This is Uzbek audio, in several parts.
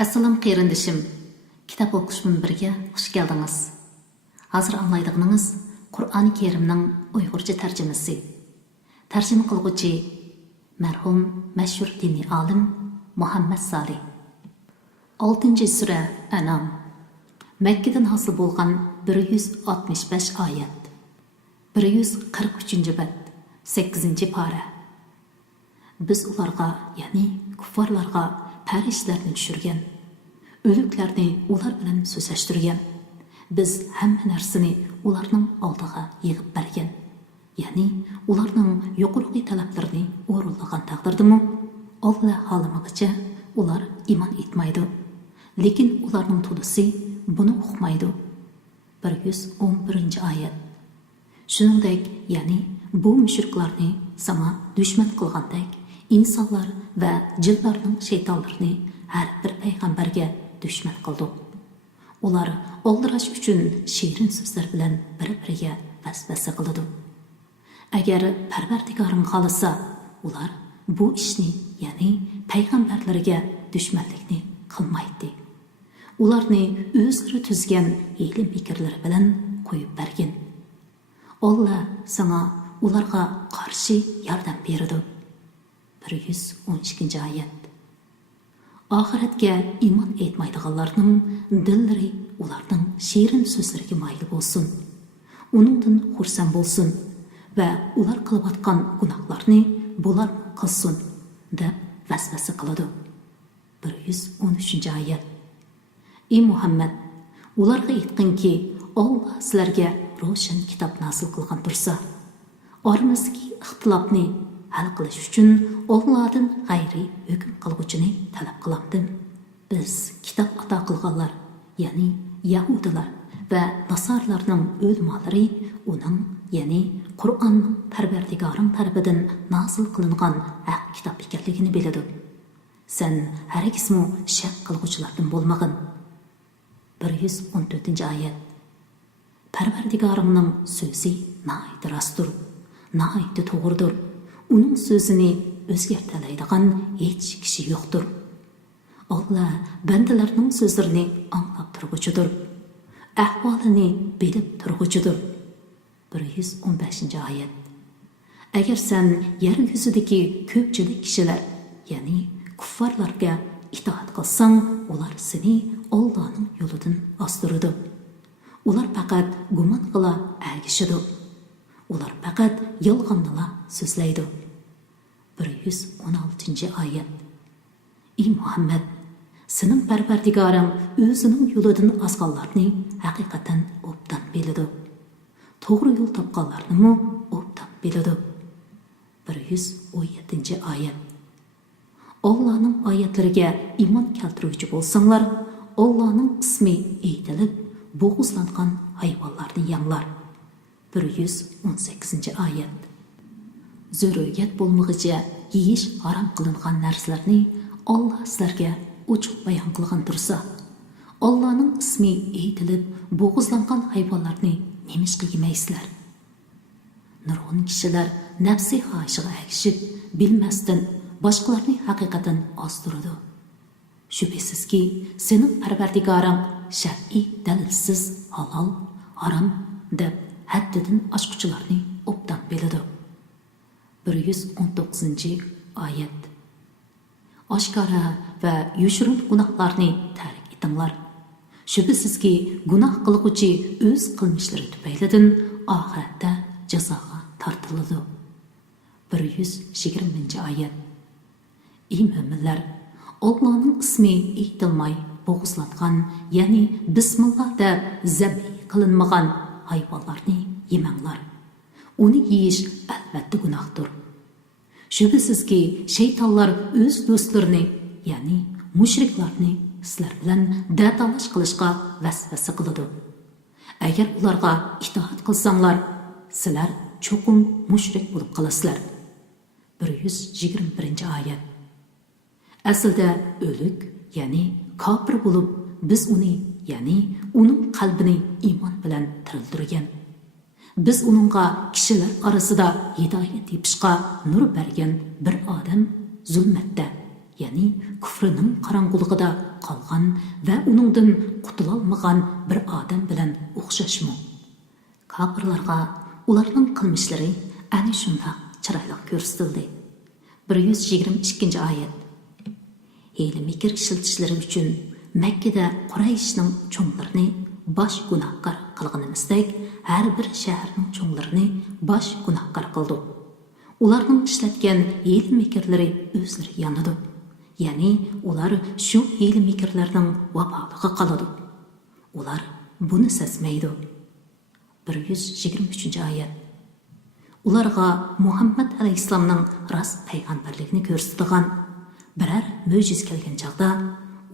Assalomu qarindishim. Kitob o'qish minbiriga xush keldingiz. Hozir anglaydiganingiz Qur'oni Karimning Uyg'urcha tarjimasi. Tarjima qilguvchi marhum mashhur diniy olim Muhammad Salih. 6-sura An'am. Makkadan hosil bo'lgan 165 oyat. 143-bab, 8-pora. Biz ularga, ya'ni kuffarlarga farishtalarni tushirgan, o'liklarni ular bilan so'zlashtirgan. Biz hamma narsani ularning oldiga yig'ib bergan. Ya'ni ularning yuqorqi talablarini o'rinlagan taqdirdimi, Alloh xohlamaguncha ular iymon etmaydi. Lekin ularning to'lisi buni uqmaydi. 111-oyat. Shuningdek, ya'ni bu mushriklarni sana dushman qilgandek, insonlar va jinlarning shaytonlarini har bir payg'ambarga dushman qildi. Ular oldirash uchun shirin so'zlar bilan bir-biriga vasvasa qiladi. Agar Parvardigoring xohlasa, ular bu ishni, ya'ni payg'ambarlarga dushmanlikni qilmaydi. Ularni o'zlari tuzgan ilm fikrlari bilan qo'yib bergan. Alloh sana ularga qarshi yordam beradi. 112-oyat. Oxiratga iymon etmaydiganlarning dillari ularning shirin so'zlariga mayli bo'lsin. Uningdan xursand bo'lsin va ular qilayotgan gunohlarni bular qilsin deb vasvasa qiladi. 113-oyat. Ey Muhammad, ularga aytqinki, Alloh sizlarga ro'shan kitob nasil qilgan tursa, oramizdagi ixtilofni hal qilish uchun Allohdan g'ayri hukm qilguvchini talab qilamdim. Biz kitob ato qilganlar, ya'ni Yahudilar va Nasarlarning o'lmalari uning, ya'ni Qur'onning Parvardigoring tarafidan nasil qilingan haq kitob ekanligini biladi. Sen hargizmi shak qilguvchilardan bo'lmagin. 114-oyat. Parvardigoringning so'zi nihoyat rostdir, nihoyat to'g'ridir. Uning so'zini o'zgartiradigan hech kishi yo'qdir. Alloh bandalarning so'zlarini anglab turguchidir, ahvolini bilib turguchidir. 115-oyat. Agar sen yer yuzidagi ko'pchilik kishilar, ya'ni kuffarlarga itoat qilsang, ular seni Allohning yo'lidan ostiradi. Ular faqat gumon qila agishadi. Ular faqat yolg'onnila so'zlaydi. 116-oyat. Ey Muhammad, sening Parvardigoring o'zining yo'lidan ozganlarni haqiqatan obdan biladi. To'g'ri yo'l topganlarni obdan biladi. 117-oyat. Allohning oyatlariga iymon keltiruvchi bo'lsanglar, Allohning ismi aytilib bo'g'izlangan hayvonlarni yanglar. 118-oyat. Zurriyat bo'lmag'icha yeyish harom qilingan narsalarni Alloh sizlarga ochiq bayon qilgan tursa, Allohning ismi aytilib bo'g'izlangan hayvonlarni nemishqa yemaysizlar? Nurg'un kishilar nafsi xohishiga agishib, bilmasdan boshqalarni haqiqatan ostiradi. Shubhisizki, sening Parvardigoring shar'iy dalilsiz halol, harom deb haddidan oshquchilarni obdan biladi. 119-oyat. Oshkora va yushirin gunohlarni tark etinglar. Shubhisizki, gunoh qilguvchi o'z qilmishlari tufaylidan oxiratda jazoga tortiladi. 120-oyat. Ey mo'minlar, Allohning ismi aytilmay bo'g'izlangan, ya'ni bismillah deb zabih qilinmagan hayvonlarni yemanglar. Uni yeyish albatta gunohdir. Shubhisizki, shaytonlar o'z do'stlarini, ya'ni mushriklarni sizlar bilan datalash qilishga vasvasa qiladi. Agar ularga itoat qilsanglar, sizlar cho'qim mushrik bo'lib qolasizlar. 121-oyat. Aslida o'lik, ya'ni kofir bo'lib, biz uni, ya'ni uning qalbini iymon bilan tirildirgan. Biz uningga kishilar orasida hidoyat tepishga nur bergan bir odam zulmatda, ya'ni kufrining qorong'uligida qolgan va uningdan qutulolmagan bir odam bilan o'xshashmi? Kofirlarga ularning qilmishlari ana shunday chiroyli ko'rsatildi. 122 oyat. Hiyla mikr ishlatishlari uchun Makkada Qurayshning cho'nglarini bosh gunohkor qilganimizdek, har bir shaharning cho'nglarini bosh gunohkor qildik. Ularning ishlatgan hiyla mikrlari o'zlari yanadi. Ya'ni ular shu hiyla mikrlarning vaboliga qoladi. Ular buni sezmaydi. 123 oyat. Ularga Muhammad alayhissalomning rost payg'ambarligini ko'rsatgan biror mo'jiza kelgan chaqda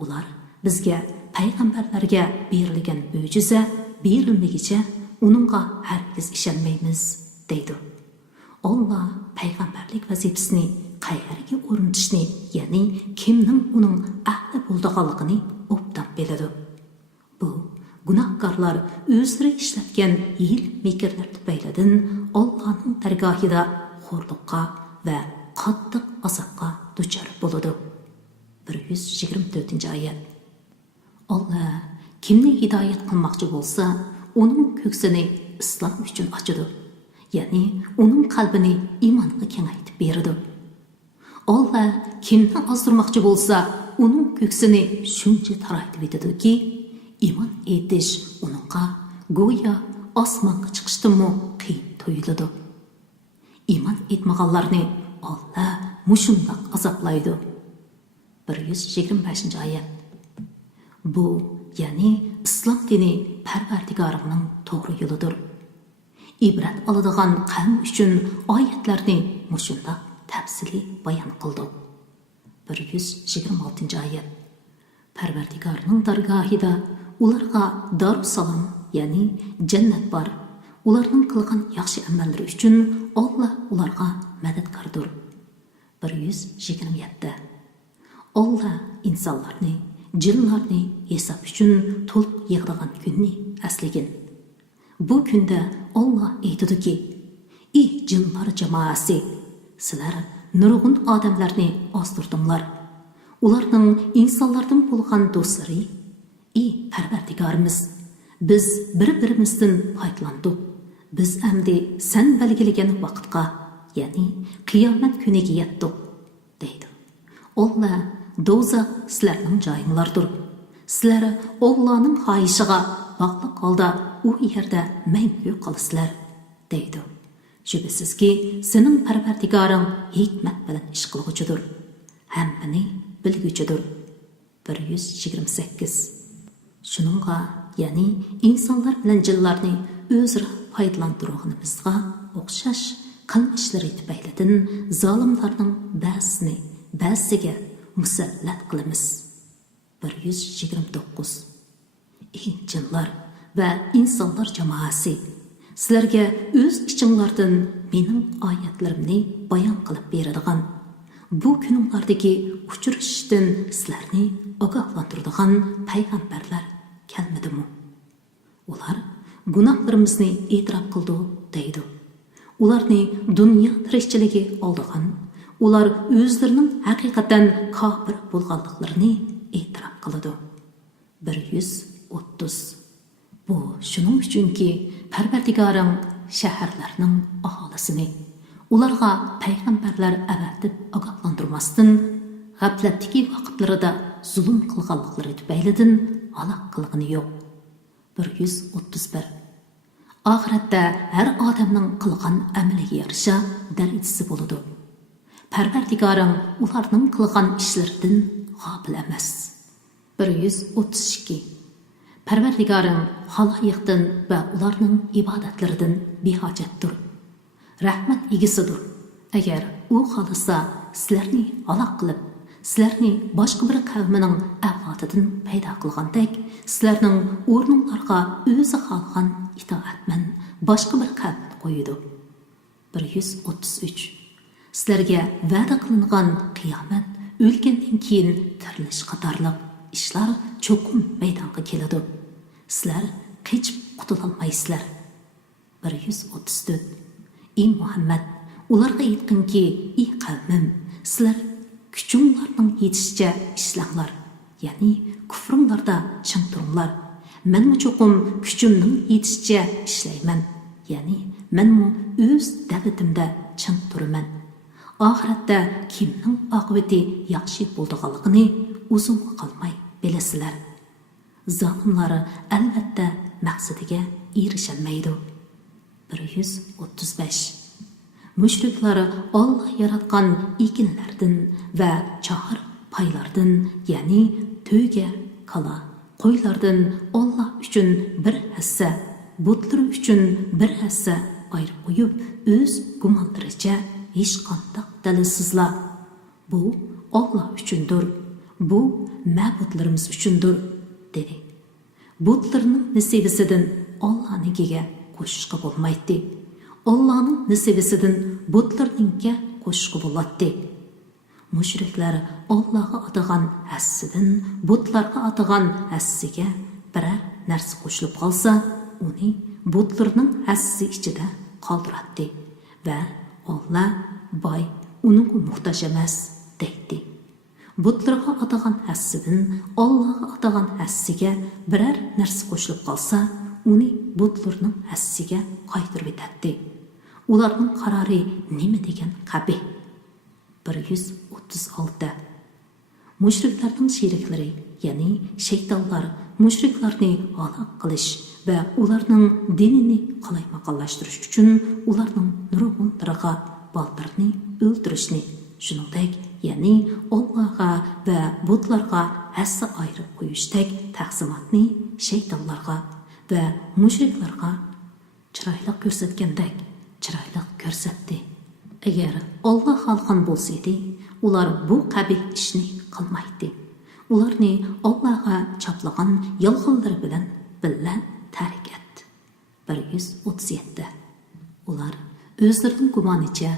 ular bizga payg'ambarlarga berilgan mo'jiza berilmagicha uningga hargiz ishonmaymiz deydi. Allah payg'ambarlik vazifasini qayerga o'rnatishni, ya'ni kimning uning ahli bo'lganligini obdan biladi. Bu gunohkorlar o'zlari ishlatgan hiyl mikrlar tufaylidan Allohning dargohida xo'rliqqa va qattiq azobga duchor bo'ladi. 124 oyat. Allah kimni hidoyat qilmoqchi bo'lsa, uning ko'ksini islom uchun ochadi. Ya'ni uning qalbini iymonga kengaytirib beradi. Allah kimni ozdirmoqchi bo'lsa, uning ko'ksini shuncha taraytib etadiki, iymon etish uningga go'yo osmonga chiqishdanmi qiyin tuyuladi. Iymon etmaganlarni Allah mushundoq azoblaydi. 125 oyat. Bu, ya'ni islom dini Parvardigorimning to'g'ri yo'lidir. Ibrat oladigan qavm uchun oyatlarni mushundoq tafsili bayon qildi. 126 oyat. Parvardigorning dargohida ularga darussalom, ya'ni jannat bor. Ularning qilgan yaxshi amallari uchun Allah ularga madadkordir. 127. Allah insonlarni, jinlarni hisob uchun to'liq yig'digan kunni aslagin. Bu kunda Allah aytadiki: "Ey jinlar jamoasi, sizlar nurg'un odamlarni ozdirdinglar. Ularning insonlardan bo'lgan do'stlari, ey Parvardigorimiz, biz bir-birimizdan foydalandik. Biz endi sen belgilagan vaqtga, ya'ni qiyomat kuniga yetdik" deydi. Allah do'zax sizlarning joyinglardir. Sizlar Allohning xohishiga bog'liq holda u yerda mangu qolasizlar deydi. Shubhasizki, sening Parvardigoring hikmat bilan ish qilguchidir, hammani bilguchidir. 128. Shuningga, ya'ni insonlar bilan jinlarni o'zaro foydalantirganimizga o'xshash qilmishlari tufaylidan zolimlarning ba'zisiga musallat qilamiz. 129. Ey jinlar va insonlar jamoasi, sizlarga o'z ichinglardan mening oyatlarimni bayon qilib beradigan, bu kunlardagi uchrashishdan sizlarni ogohlantiradigan payg'ambarlar kelmadimi? Ular gunohlarimizni e'tirof qildi deydi. Ularni dunyo tirikchiligi oldigan, ular o'zlarining haqiqatan kofir bo'lganliklarini e'tirof qiladi. 130. Bu shuning uchunki Parvardigoring shaharlarning aholisini ularga payg'ambarlar avatib ogohlantirmasdan g'aflatdagi vaqtlarida zulm qilganliklari tufaylidan halok qilgani yo'q. 131. Oxiratda har odamning qilgan amaliga yarasha darajasi bo'ladi. Parvardigoring ularning qilgan ishlaridan g'ofil emas. 132. Parvardigoring xaloyiqdan va ularning ibodatlaridan behojatdir. Rahmat egisidir. Agar u xolisa sizlarni halok qilib, sizlarni boshqa bir qavmining avlodidan paydo qilgandek, sizlarning o'rninglarga o'zi xohlagan itoatman boshqa bir qavm qo'yadi. 133. Sizlarga va'da qilingan qiyomat, o'lgandan keyin tirilish qatorliq ishlar cho'qim maydonga keladi. Sizlar qechib qutulolmaysizlar. 134. Ey Muhammad, ularga aytqinki, ey qavmim, sizlar kuchinglarning yetishicha ishlanglar, ya'ni kufringlarda ching turinglar. Menmi cho'qim kuchimning yetishicha ishlayman, ya'ni menmi o'z da'vatimda ching turaman. Oxiratda kimning oqibati yaxshi bo'lganligini uzun qolmay bilasizlar. Zolimlar albatta maqsadiga erisholmaydi. 135. Mushriklar Allah yaratgan ekinlardan va chahar paylardan, ya'ni to'yga, kala, qo'ylardan Allah uchun bir hassa, butlar uchun bir hassa ayirib qo'yib, o'z gumonlaricha hech qanday dalilsizlar. Bu Allah uchundir. Bu ma'budlarimiz uchundir, dedi. Butlarning nasibasidan Allah'nikiga qo'shishga bo'lmaydi. Allah'ning nasibasidan butlarninkiga qo'shishga bo'ladi. Mushriklar Allah'a atagan hassidan butlarga atagan hassiga biror narsa qo'shilib qolsa, uni butlarning hassi ichida qoldiradi va Allah boy, uning muhtoj emas deydi. Butlarga atagan hassidan Allah'a atagan hassiga biror narsa qo'shilib qolsa, uni butlarning hassiga qaytarib etadi. Ularning qarori nima degan qabih. 136. Mushriklarning sheriklari, ya'ni shaytonlar mushriklarni halok qilish va ularning dinini qalaymaqonlashtirish uchun ularning nurg'unlariga baldirni o'ldirishni, shuningdek, ya'ni Allohga va butlarga hassa ayirib qo'yishdek taqsimotni shaytonlarga va mushriklarga chiroyli ko'rsatgandek chiroyli ko'rsatdi. Agar Alloh xalqan bo'lsaydi, ular bu qabih ishni qilmaydi. Ularni Allohga chaplagan yolg'onlar bilan billa tarik etdi. 137. Ular o'zlarining gumonicha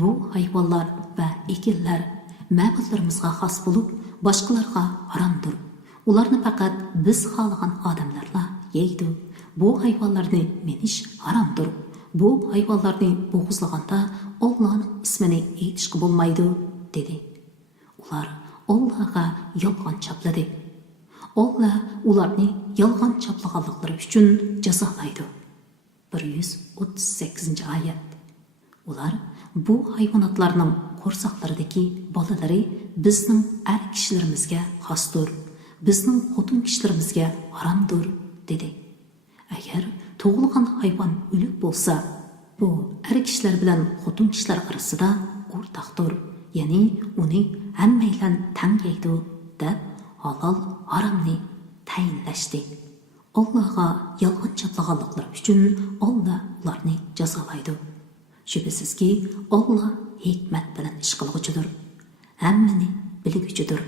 bu hayvonlar va ekinlar ma'budlarimizga xos bo'lib, boshqalarga haromdir. Ularni faqat biz xohlagan odamlarla yeydi. Bu hayvonlarni menish haromdir. Bu hayvonlarni bo'g'izlaganda Allohning ismini aytishga bo'lmaydi, dedi. Ular Allohga yolg'on chapladi. Allah ularni yolg'on chaplaganliklari uchun jazolaydi. 138-oyat. Ular bu hayvonotlarning qo'rsoqlaridagi bolalari bizning er kishilarimizga xosdir, bizning xotin kishilarimizga haromdir, dedi. Agar tug'ilgan hayvon o'lik bo'lsa, bu er kishilar bilan xotin kishilar orasida o'rtaqdir, ya'ni uni hammaylan tang yeydi deb halol haromni tayinlashdi. Allohga yolg'on chaplaganliklari uchun Allah ularni jazolaydi. Shubhasizki, Allah hikmat bilan ish qilguchidir, hammani bilguchidir.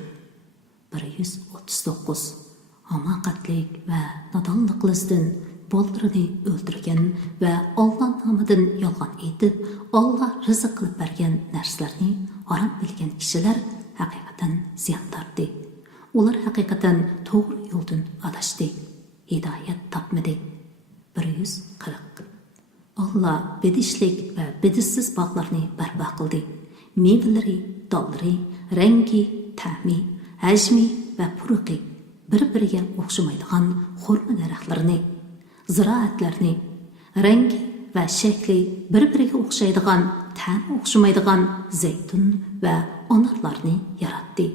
139. Hamoqatlik va nodonliklardan boldirini o'ldirgan va Alloh nomidan yolg'on aytib, Alloh rizq qilib bergan narsalarni harom bilgan kishilar haqiqatan ziyondardi. Ular haqiqatan to'g'ri yo'ldan adashdi, hidoyat topmadi. 140. Allah bedishlik va bedishsiz bog'larni barpo qildi. Mevalari, dollari, rangi, ta'mi, hajmi va puruqi bir-biriga o'xshamaydigan xurmo daraxtlarini, ziroatlarni, rangi va shakli bir-biriga o'xshaydigan, ta'mi o'xshamaydigan zaytun va anorlarni yaratdi.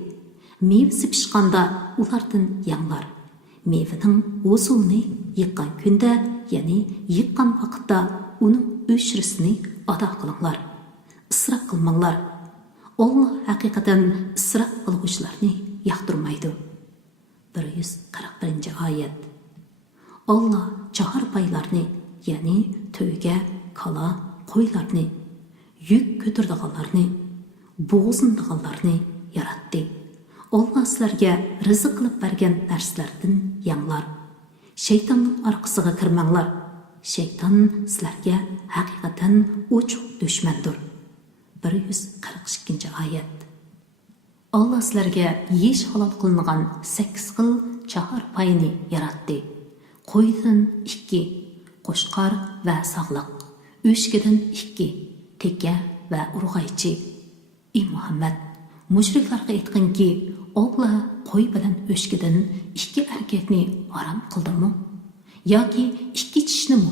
Mevasi pishqanda ulardan yanglar. Mevaning usulni yiqqan kunda, ya'ni yiqqan vaqtda uning o'shrisini ado qilinglar. Isrof qilmanglar. Allah haqiqatan isrof qiluvchilarni yoqtirmaydi. 141-oyat. Allah chahar paylarni, ya'ni to'yga, kala, qo'ylarni, yuk ko'tardiganlarni, bo'g'zindiganlarni yaratdi. Allah sizlarga rizq qilib bergan narsalardan yanglar. Shaytonning orqasiga kirmanglar. Shayton sizlarga haqiqatan ochiq dushmandir. 142-oyat. Allah sizlarga yesh halol qilingan 8 xil chahar payini yaratdi. Qo'ydan 2, qo'shqar va sog'liq, o'shkidan 2, teka va urg'aychi. Ey Muhammad, mushriklarga aytqinki, Allah qo'y bilan o'shkidan ikki erkakni harom qildimi? Yoki ikki tishnimi?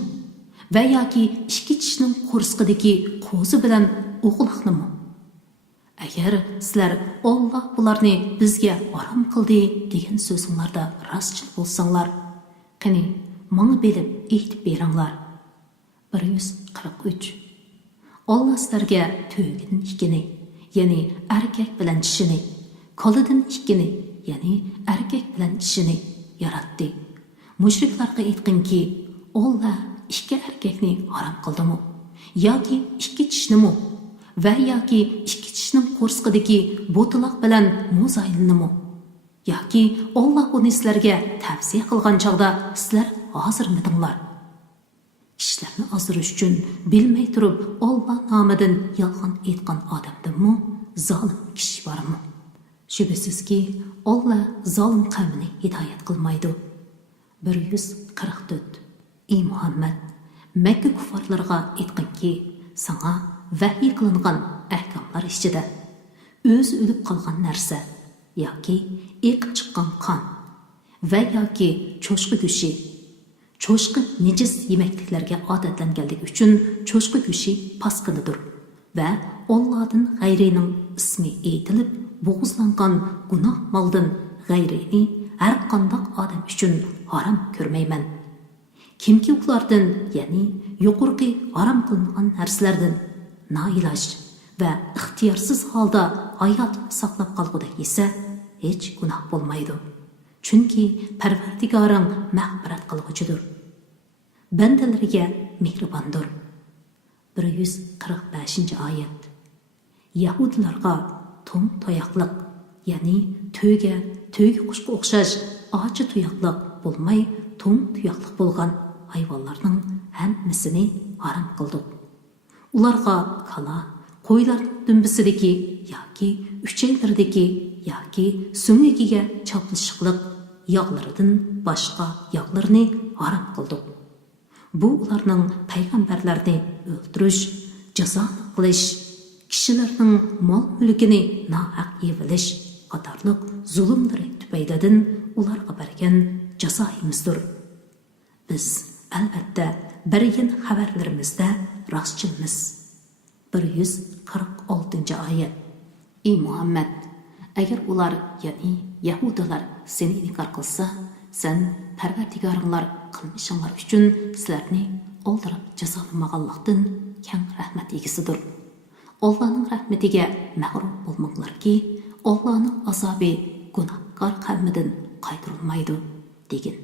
Va yoki ikki tishning qo'rsqidagi qo'zi bilan o'g'loqnimi? Agar sizlar Allah bularni bizga harom qildi degan so'zinglarda rostchil bo'lsanglar, qani menga bilib aytib beringlar. 143. Allah sizlarga to'ydan ikkini, ya'ni erkak bilan tishini, qolidan ikkini, ya'ni erkak bilan tishini yaratdi. Mushriklarga aytqinki, Allah ikki erkakni harom qildimi? Yoki ikki tishnimi? Va yoki ikki tishning qo'rsqidagi bo'tloq bilan mo'zaylinimi? Yoki Allah buni sizlarga tavsiya qilgan chog'da sizlar hozirmidinglar? Kishilarni ozdirish uchun bilmay turib Allah nomidan yolg'on aytgan odamdimi? Zolim kishi bormi? Shubhasizki, Allah zolim qavmini hidoyat qilmaydi. 144. Ey Muhammad, Makka kuffarlarga aytqinki, sana vahiy qilingan ahkomlar ichida o'z o'lib qolgan narsa yoki eqib chiqqan qon va yoki cho'chqa go'shi, cho'chqa nejis yemakliklarga odatlanganligi uchun cho'chqa go'shi pasqinidir va Allohdan g'ayrining ismi aytilib bo'g'izlangan gunoh moldan g'ayrini har qanday odam uchun harom ko'rmayman. Kimki ulardan, ya'ni yuqorqi harom qilingan narsalardan noiloj va ixtiyorsiz holda hayot saqlab qolgudek esa hech gunoh bo'lmaydi. Chunki Parvardigoring mag'firat qilg'uchidir. Bandalariga mehribondir. 145-oyat. Yahudilarga to'ng toyoqliq, ya'ni to'yga qushqa o'xshash ochi tuyoqliq bo'lmay, to'ng tuyoqliq bo'lgan hayvonlarning hammasini harom qildik. Ularga kala, qo'ylarning dumbisidagi yoki uchaylaridagi yoki so'ngigiga choplishiqliq yog'laridan boshqa yog'larni harom qildik. Bu ularning payg'ambarlarni o'ldirish, jazo qilish, kishilarning mol-mulkini nohaq yevilish qatorliq zulmlari tufaylidan ularga bergan jazoimizdir. Biz albatta bergan xabarlarimizda rostchilmiz. 146-oyat. Ey Muhammad, agar ular, ya'ni Yahudilar seni inkor qilsa, sen Parvardigoringlar qilmishinglar uchun sizlarni o'ldirib jazolamaganlikdan keng rahmat egisidir. Allohning rahmatiga mag'rur bo'lmanglarki, Allohning azobi gunohkor qavmidan qaytarilmaydi degan.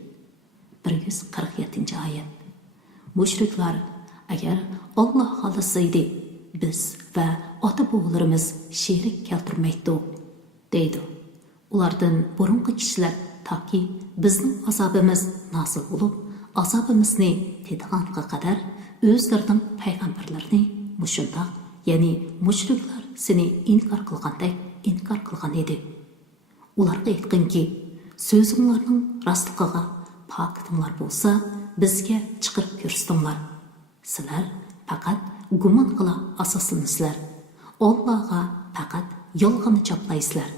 147-oyat. Mushriklar, agar Alloh xohlasa edi, biz va ota-bobolarimiz sherik keltirmaydik deydi. Ulardan burungi kishilar toki bizning azobimiz nozil bo'lib, azobimizni tetiganga qadar o'zlarining payg'ambarlarini mushundoq, ya'ni mushriklar seni inkor qilgandek inkor qilgan edi. Ularga aytqinki, so'zinglarning rostligiga pokitinglar bo'lsa, bizga chiqarib ko'rsatinglar. Sizlar faqat gumon qila asoslanasizlar. Allohga faqat yolg'onni choplaysizlar.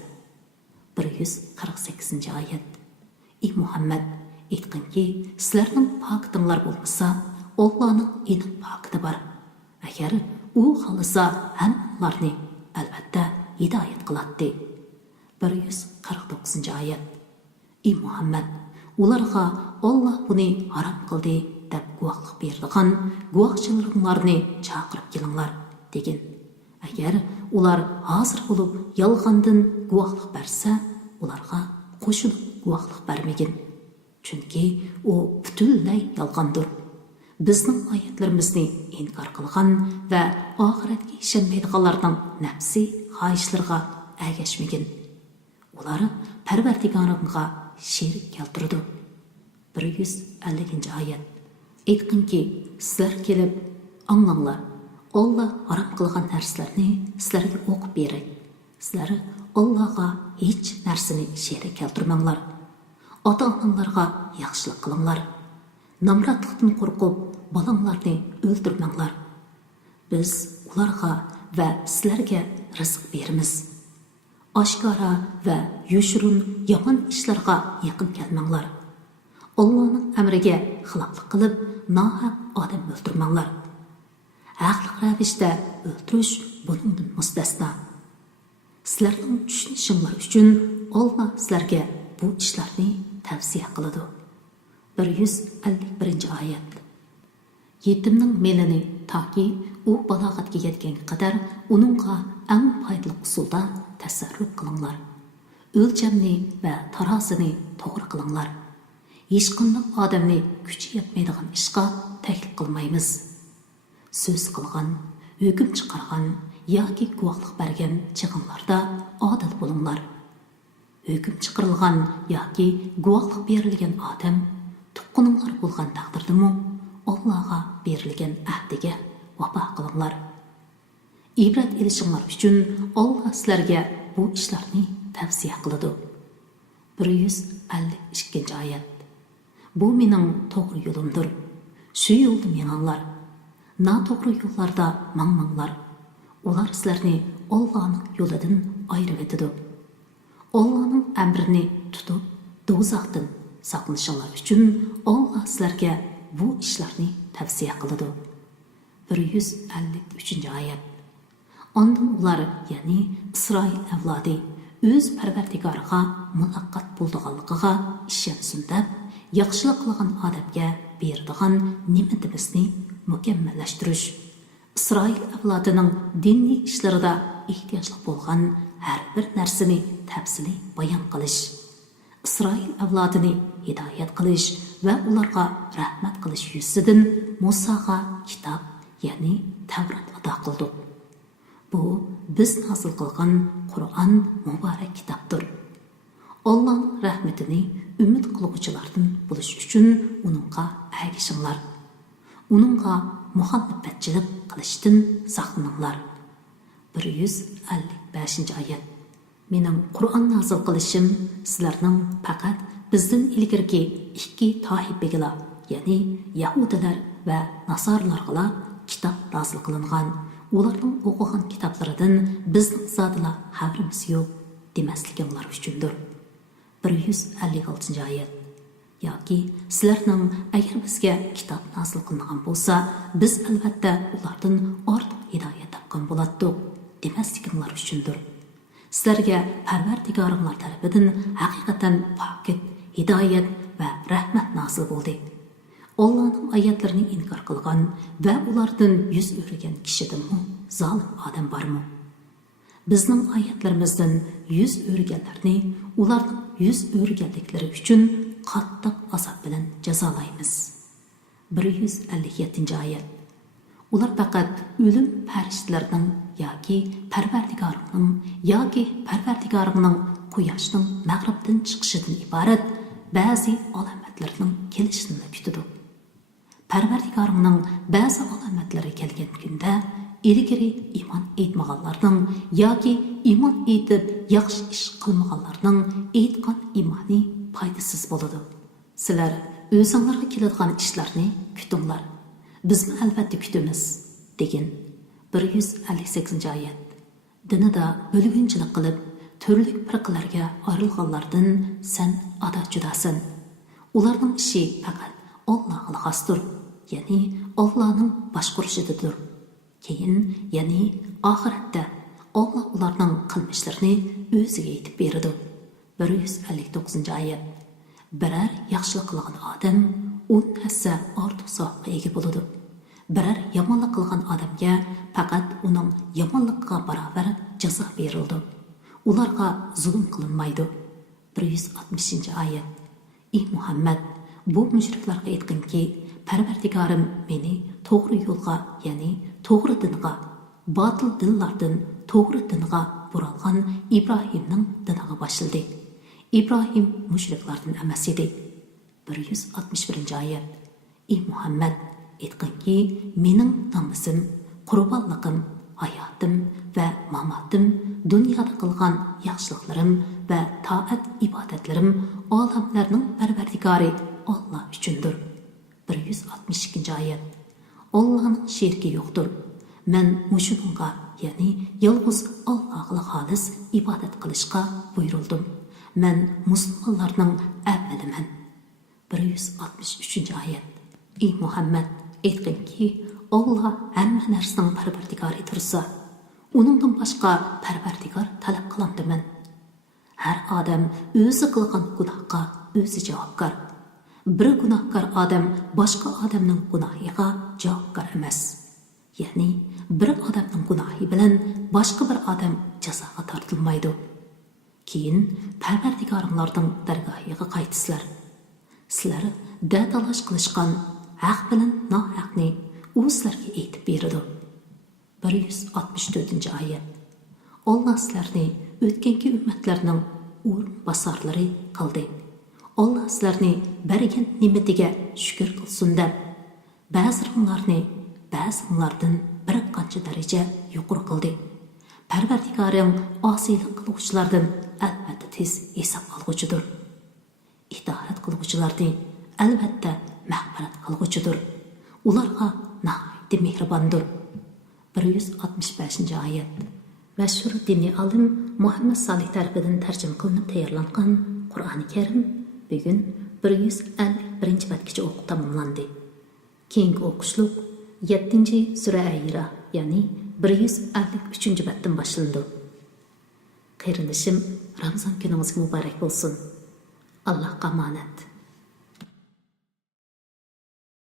148-oyat. Ey Muhammad, aytqinki, sizlarning pokitinglar bo'lmasa, Allohning aniq pokiti bor. Agar u xohlasa, hammalarni albatta hidoyat qiladi. 149-oyat. Ey Muhammad, ularga Alloh buni harom qildi deb guvohlik beradigan guvohchilaringlarni chaqirib kelinglar degan. Agar ular hozir bo'lib yolg'ondan guvohlik bersa, ularga qo'shilib guvohlik bermagin. Chunki u butunlay yolg'ondir. Bizning oyatlarimizni inkor qilgan va oxiratga ishonmaydiganlarning nafsi xohishlariga ergashmagin. Ular Parvardigoringga sherik keltirdi. 150-oyat. Aytqinki, sizlar kelib anglanglar. Alloh harom qilgan narsalarni sizlarga o'qib beray. Sizlar Allohga hech narsani sherik keltirmanglar. Ota-onalarga yaxshilik qilinglar. Namratlikdan qo'rqib, balanglarni o'ldirmanglar. Biz ularga va sizlarga rizq beramiz. oshkora va yushurun yomon ishlarga yaqin kelmanglar. Allohning amriga xiloflik qilib, nohaq odam o'ldirmanglar. Haqli ravishda o'ldirish buningdan mustasno. Sizlarning tushunishinglar uchun Alloh sizlarga bu ishlarni tavsiya qiladi. 151-oyat. Yetimning melini toki u balog'atga yetganga qadar uningga eng foydali usulda tasarruf qilinglar. O'lchamni va tarosini to'g'ri qilinglar. Hech qanday odamni kuchi yetmaydigan ishga taklif qilmaymiz. So'z qilgan, hukm chiqargan yoki guvohlik bergan chig'inlarda odil bo'linglar. Hukm chiqarilgan yoki guvohlik berilgan odam tuqquninglar bo'lgan taqdirdami Allohga berilgan ahdiga vafo qilinglar. Ibrat elishinglar uchun Alloh sizlarga bu ishlarni tavsiya qiladi. 152-oyat. Bu mening to'g'ri yo'limdir. Shu yo'lda meninglar. Noto'g'ri yo'llarda mangmanglar. Ular sizlarni Allohning yo'lidan ayirib etadi. Allohning amrini tutib, do'zaxdan saqlanishinglar uchun Alloh sizlarga bu ishlarni tavsiya qiladi. 153-oyat. Ondan ular, ya'ni Isroil avlodi o'z Parvardigoriga muloqot bo'lganligiga ishonsin deb, yaxshilik qilgan odamga beradigan ne'matimizni mukammallashtirish, Isroil avlodining diniy ishlarida ehtiyojli bo'lgan har bir narsani tafsili bayon qilish, Isroil avlodini hidoyat qilish va ularga rahmat qilish yuzidan Musoga kitob, ya'ni Tavrat ato qildik. Bu biz nozil qilgan Qur'on muborak kitobdir. Allohning rahmatini umid qiluvchilardan bo'lish uchun uningga ergashinglar. Uningga muxolifatchilik qilishdan saqlaninglar. 155-oyat. Mening Qur'on nozil qilishim sizlarning faqat bizdan ilgirki ikki toifaga, ya'ni Yahudilar va Nasorlarga kitob nozil qilingan, ularning o'qigan kitoblaridan bizning zotlar xabarimiz yo'q demasliginglar uchundir. 156-oyat. Yoki sizlarning agar bizga kitob nozil qilingan bo'lsa, biz albatta ulardan ortiq hidoyat topgan bo'lardik demasliginglar uchundir. Sizlarga Parvardigoringlar tarafidan haqiqatan pokit, hidoyat va rahmat nozil bo'ldi. Allohning oyatlarini inkor qilgan va ulardan yuz o'rgan kishidanmi zolim odam bormi? Bizning oyatlarimizdan yuz o'rganlarni ularning yuz o'rganliklari uchun qattiq azob bilan jazolaymiz. 157-oyat. Ular faqat o'lim farishtalarining yoki Parvardigoringning quyoshning mag'ribdan chiqishidan iborat ba'zi alomatlarning kelishini kutadi. Parvardigoringning ba'zi alomatlari kelgan kunda ilgari iymon etmaganlarning yoki iymon etib yaxshi ish qilmaganlarning aytgan iymoni foydasiz bo'ladi. Sizlar o'zinglarga keladigan ishlarni kutinglar. Bizni albatta kutamiz degan 158-oyat. Dinida bo'lgunchilik qilib, turli firqalarga ayrilganlardan sen ada-judasan. Ularning ishi faqat Allohga xosdir, ya'ni Allohning boshqarishidadir. Keyin, ya'ni oxiratda Alloh ularning qilmishlarini o'ziga aytib beradi. 159-oyat. Biror yaxshilik qilgan odam 10 hassa ortiq savobga ega bo'ladi. Biror yomonlik qilgan odamga faqat uning yomonligiga barobar jazo berildi. Ularga zulm qilinmaydi. 160-oyat. Ey Muhammad, bu mushriklarga aytqinki, Parvardigorim meni to'g'ri yo'lga, ya'ni to'g'ri dinga, botil dinlardan to'g'ri dinga buralgan Ibrohimning diniga boshladi. İbrahim müşriklardan emas edi. 161-oyat. Ey Muhammad, aytqinki, mening namusim, qurbonligim, hayotim va mamatim, dunyoda qilgan yaxshiliklarim va toat ibodatlarim olamlarning Parvardigori Alloh uchundir. 162-oyat. Allohning sherigi yo'qdir. Men mushuningga, ya'ni yolg'iz Allohga xolis ibodat qilishga buyurildim. Men musulmonlarning avvaliman. 163 oyat. Ey Muhammad, aytqinki, Alloh hamma narsaning parvardigori tursa, uningdan boshqa parvardigor talab qilamdiman. Har odam o'zi qilgan gunohga o'zi javobgar. Bir gunohkor odam boshqa odamning gunohiga javobgar emas. Ya'ni bir odamning gunohi bilan boshqa bir odam jazoga tortilmaydi. Keyin Parvardigoringlarning dargohiga qaytisizlar. Sizlar datalash qilishgan haq bilan nohaqni u sizlarga aytib beradi. 164-oyat. Alloh sizlarni o'tgangi ummatlarning o'rin bosarlari qildi. Alloh sizlarni bergan ne'matiga shukr qilsin deb, ba'zilardan bir qancha daraja yuqori qildi. Parvardigoring osiylik qiluvchilardan albatta tez hisob olg'uchidir. Itoat qiluvchilarni albatta mag'firat qilg'uchidir. Ularga nihoyatda mehribondir. 165-oyat. Mashhur diniy olim Muhammad Salih tarafidan tarjima qilinib tayyorlangan Qur'oni Karim bugun 151-botgacha o'qib tamomlandi. Keyingi o'qishlik 7-sura Ayra, ya'ni 153-botdan boshlandi. Qarindoshim, Ramazon kuningiz muborak bo'lsin. Allohga omonat.